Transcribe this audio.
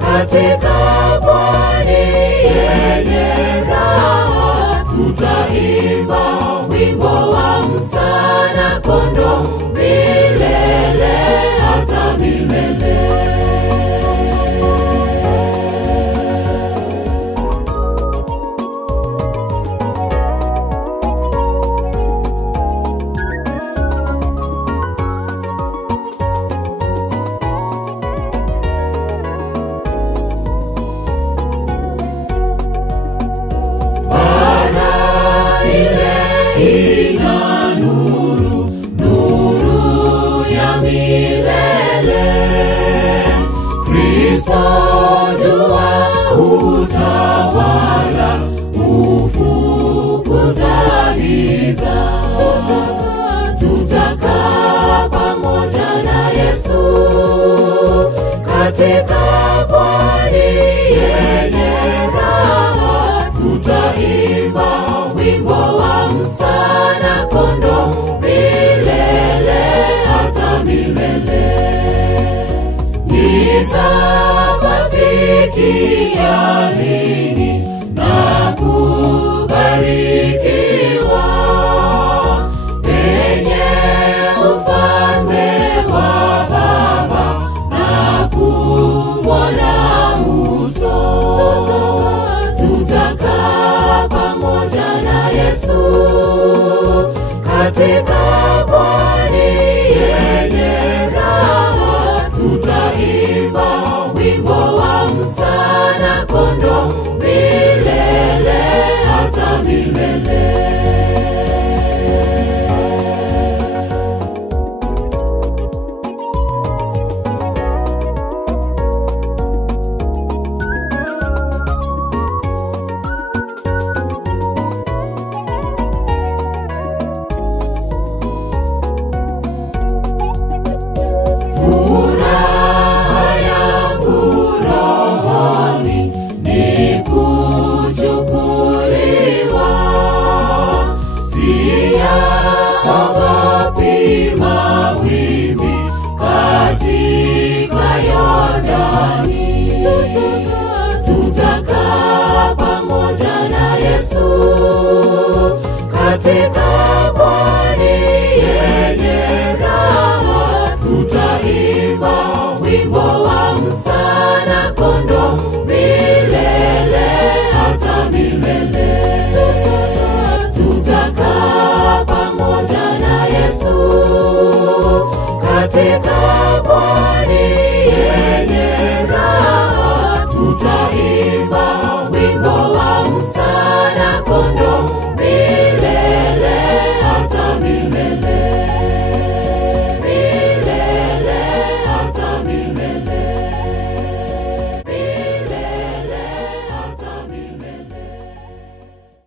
Katika pwani yenye raha tutaimba wimbo wa msana kondoo milele hata milele. Ina nuru, nuru ya milele. Kristo jua utawala, ufukuza giza. Tutakaa pamoja na Yesu katika pwani yenye raha. Tutaimba wimbo wa msana kondoo milele hata milele. Nitawafikia lini na kubarikiwa penye ufalme wa Baba na kumwona uso. Tutakaa pamoja na Yesu katika pwani yenye raha. Tutaimba wimbo wa msana kondoo milele hata milele. Ogopi mawimbi katika Yordani. Tutakaa pamoja na Yesu katika pwani yenye raha. Tutaimba wimbo wa msana kondoo milele hata milele. Tutakaa pamoja na Yesu katika pwani